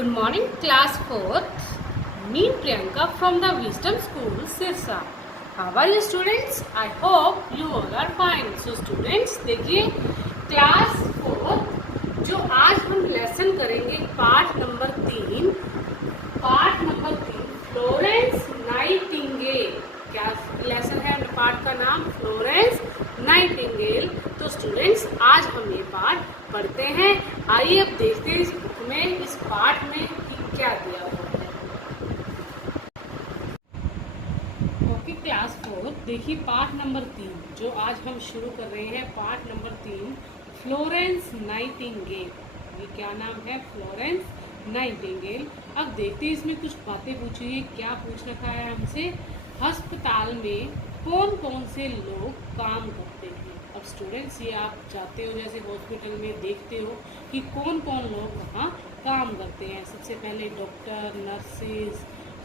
Good morning, class 4th. Me Priyanka from the Wisdom School, Sirsa. How are you students? I hope you all are fine. So students, देखिए class 4 जो आज हम lesson करेंगे पाठ number 3 Florence Nightingale. क्या lesson है? पाठ का नाम फ्लोरेंस नाइटिंगेल। तो स्टूडेंट्स आज हम ये पाठ पढ़ते हैं। आइए अब देखते हैं इस बुक में, इस पाठ में कि क्या दिया हुआ है। ओके क्लास 4 देखिए पाठ नंबर 3 जो आज हम शुरू कर रहे हैं। पाठ नंबर 3 फ्लोरेंस नाइटिंगेल। ये क्या नाम है? Florence Nightingale. अब देखते हैं इसमें कुछ बातें पूछी हुई है। क्या पूछ रखा है हमसे? अस्पताल में कौन कौन से लोग काम करते हैं। अब स्टूडेंट्स ये आप जाते हो जैसे हॉस्पिटल में देखते हो कि कौन कौन लोग वहाँ काम करते हैं। सबसे पहले डॉक्टर, नर्सेज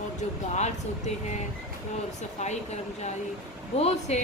और जो गार्ड्स होते हैं और सफाई कर्मचारी, बहुत से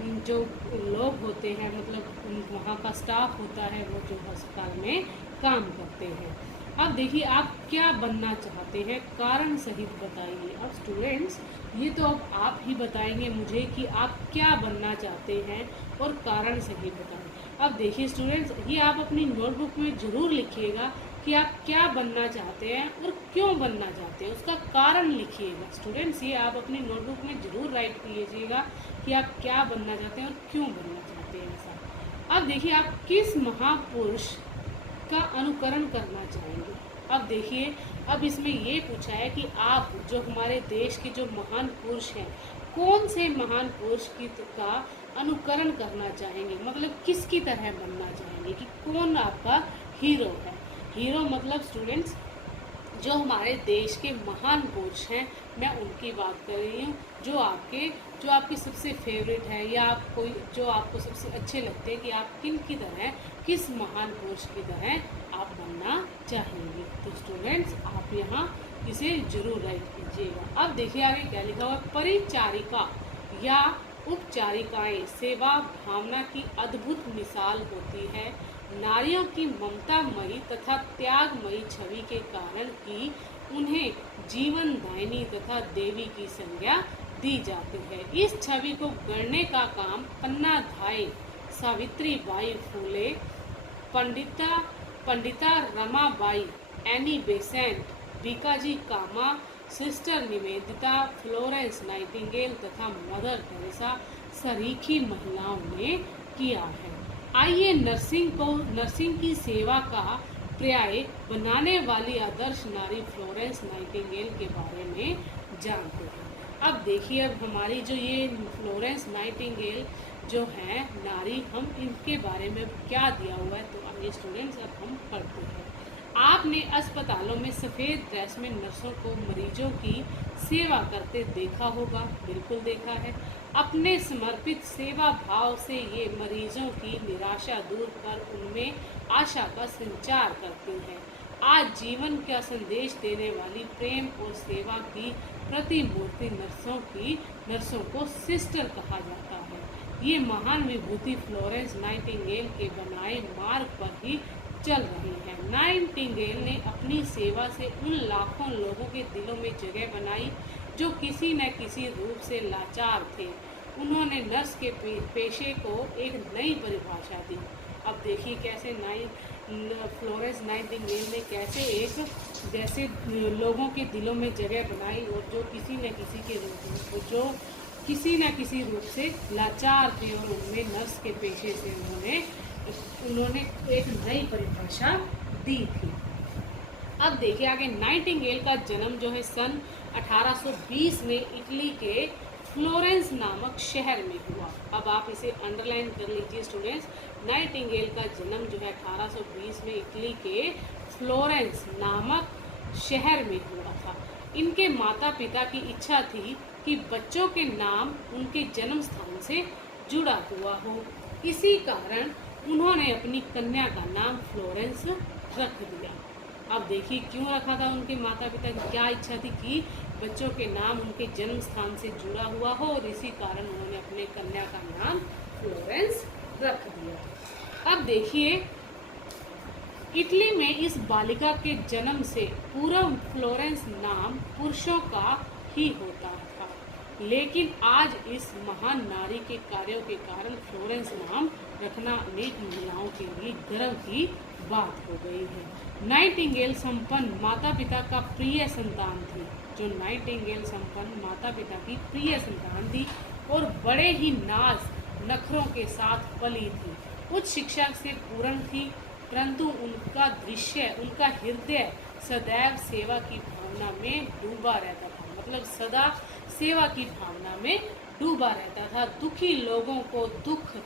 जो लोग होते हैं, मतलब वहाँ का स्टाफ होता है वो जो अस्पताल में काम करते हैं। अब देखिए आप क्या बनना चाहते हैं, कारण सहित बताइए। अब स्टूडेंट्स ये तो अब आप ही बताएंगे मुझे कि आप क्या बनना चाहते हैं और कारण सहित बताएं। अब देखिए स्टूडेंट्स ये आप अपनी नोटबुक में ज़रूर लिखिएगा कि आप क्या बनना चाहते हैं और क्यों बनना चाहते हैं, उसका कारण लिखिएगा। स्टूडेंट्स ये आप अपनी नोटबुक में ज़रूर राइट कीजिएगा कि आप क्या बनना चाहते हैं और क्यों बनना चाहते हैं ऐसा। अब देखिए आप किस महापुरुष का अनुकरण करना चाहेंगे। अब देखिए अब इसमें ये पूछा है कि आप जो हमारे देश के जो महान पुरुष हैं, कौन से महान पुरुष की का अनुकरण करना चाहेंगे, मतलब किसकी तरह बनना चाहेंगे, कि कौन आपका हीरो है। हीरो मतलब स्टूडेंट्स जो हमारे देश के महान पुरुष हैं, मैं उनकी बात कर रही हूँ। जो आपकी सबसे फेवरेट है या आप कोई जो आपको सबसे अच्छे लगते हैं कि आप किन की तरह, किस महान पुरुष की तरह आप बनना चाहेंगे। तो स्टूडेंट्स आप यहाँ इसे जरूर राइट कीजिएगा। अब देखिए आगे क्या लिखा हुआ है। परिचारिका या उपचारिकाएं सेवा भावना की अद्भुत मिसाल होती है। नारियों की ममतामयी तथा त्यागमयी छवि के कारण ही उन्हें जीवनदायिनी तथा देवी की संज्ञा दी जाती है। इस छवि को गढ़ने का काम Pannadhai Savitri by Phule, Pandita Ramabai, Annie Besant, Bikaji comma, sister Nivedita, Florence Nightingale तथा मदर टेरेसा सरीखी महिलाओं ने किया है। आइए नर्सिंग की सेवा का पर्याय बनाने वाली आदर्श नारी फ्लोरेंस नाइटिंगेल के बारे में जानते हैं। अब देखिए अब हमारी जो ये फ्लोरेंस नाइटिंगेल जो है नारी, हम इनके बारे में क्या दिया हुआ है। तो आइए स्टूडेंट्स अब हम पढ़ते हैं। आपने अस्पतालों में सफ़ेद ड्रेस में नर्सों को मरीजों की सेवा करते देखा होगा। बिल्कुल देखा है। अपने समर्पित सेवा भाव से ये मरीजों की निराशा दूर कर उनमें आशा का संचार करती हैं। आज जीवन का संदेश देने वाली प्रेम और सेवा की प्रतिमूर्ति नर्सों को सिस्टर कहा जाता है। ये महान विभूति फ्लोरेंस नाइटिंगेल के बनाए मार्ग पर ही चल रही है। नाइटिंगेल ने अपनी सेवा से उन लाखों लोगों के दिलों में जगह बनाई जो किसी न किसी रूप से लाचार थे। उन्होंने नर्स के पेशे को एक नई परिभाषा दी। अब देखिए कैसे फ्लोरेंस नाइटिंगेल ने कैसे एक जैसे लोगों के दिलों में जगह बनाई और जो किसी न किसी रूप से लाचार थे और उनमें नर्स के पेशे से उन्होंने एक नई परिभाषा दी थी। अब देखिए आगे नाइटिंगेल का जन्म जो है सन 1820 में इटली के फ्लोरेंस नामक शहर में हुआ। अब आप इसे अंडरलाइन कर लीजिए स्टूडेंट्स। नाइटिंगेल का जन्म जो है 1820 में इटली के फ्लोरेंस नामक शहर में हुआ था। इनके माता पिता की इच्छा थी कि बच्चों के नाम उनके जन्म स्थान से जुड़ा हुआ हो। इसी कारण उन्होंने अपनी कन्या का नाम फ्लोरेंस रख दिया। अब देखिए क्यों रखा था उनके माता पिता की क्या इच्छा थी कि बच्चों के नाम उनके जन्म स्थान से जुड़ा हुआ हो और इसी कारण उन्होंने अपने कन्या का नाम फ्लोरेंस रख दिया। अब देखिए इटली में इस बालिका के जन्म से पूर्व फ्लोरेंस नाम पुरुषों का ही होता था, लेकिन आज इस महान नारी के कार्यों के कारण फ्लोरेंस नाम रखना अनेक महिलाओं के लिए गर्व की बात हो गई है। नाइटिंगेल संपन्न माता पिता का प्रिय संतान थी। जो नाइटिंगेल संपन्न माता पिता की प्रिय संतान थी और बड़े ही नाज नखरों के साथ पली थी। उच्च शिक्षा से पूर्ण थी, परंतु उनका दृश्य, उनका हृदय सदैव सेवा की भावना में डूबा रहता था। मतलब सदा सेवा की भावना में डूबा रहता था। दुखी लोगों को दुख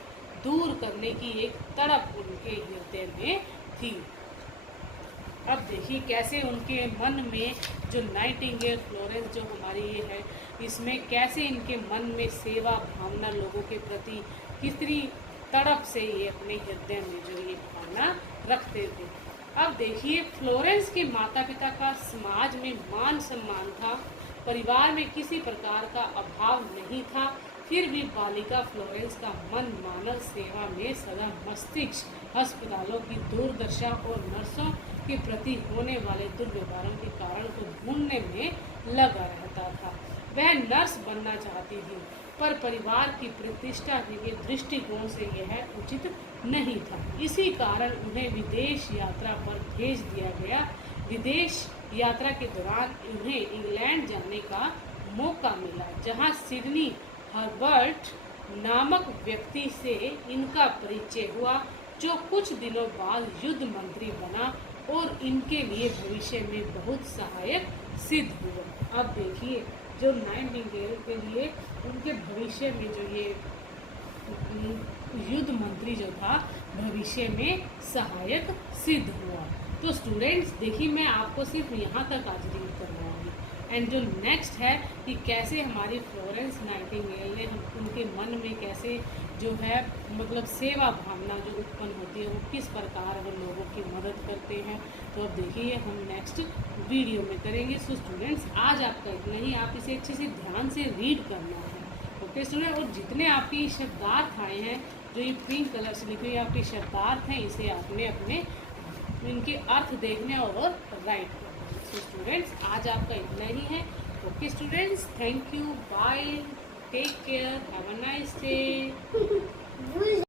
दूर करने की एक तड़प उनके हृदय में थी। अब देखिए कैसे उनके मन में जो नाइटिंगेल फ्लोरेंस जो हमारी ये है, इसमें कैसे इनके मन में सेवा भावना लोगों के प्रति कितनी तड़प से ये अपने हृदय में जो ये भावना रखते थे। अब देखिए फ्लोरेंस के माता पिता का समाज में मान सम्मान था, परिवार में किसी प्रकार का अभाव नहीं था, फिर भी बालिका फ्लोरेंस का मन मानव सेवा में सदा मस्तिष्क अस्पतालों की दुर्दशा और नर्सों के प्रति होने वाले दुर्व्यवहारों के कारण को ढूंढने में लगा रहता था। वह नर्स बनना चाहती थी, पर परिवार की प्रतिष्ठा के दृष्टिकोण से यह उचित नहीं था। इसी कारण उन्हें विदेश यात्रा पर भेज दिया गया। विदेश यात्रा के दौरान उन्हें इंग्लैंड जाने का मौका मिला, जहां सिडनी हर्बर्ट नामक व्यक्ति से इनका परिचय हुआ, जो कुछ दिनों बाद युद्ध मंत्री बना और इनके लिए भविष्य में बहुत सहायक सिद्ध हुआ। अब देखिए जो नाइटिंगेल के लिए उनके भविष्य में जो ये युद्ध मंत्री जो था भविष्य में सहायक सिद्ध हुआ। तो स्टूडेंट्स देखिए मैं आपको सिर्फ यहाँ तक आज रीड करवाऊंगी। एंड जो नेक्स्ट है कि कैसे हमारी फ्लोरेंस नाइटिंगेल ने उनके मन में कैसे जो है मतलब सेवा भावना जो उत्पन्न होती है वो किस प्रकार वो लोगों की मदद करते हैं, तो अब देखिए हम नेक्स्ट वीडियो में करेंगे। सो स्टूडेंट्स आज आपका इतना ही, आप इसे अच्छे से ध्यान से रीड करना है। ओके स्टूडेंट, और जितने आपके शब्दार्थ आए हैं जो ये पिंक कलर से लिखे हुए आपके शब्दार्थ हैं, इसे आपने अपने इनके अर्थ देखने और राइट करना। सो स्टूडेंट्स आज आपका इतना ही है। Okay students, thank you, bye, take care, have a nice day.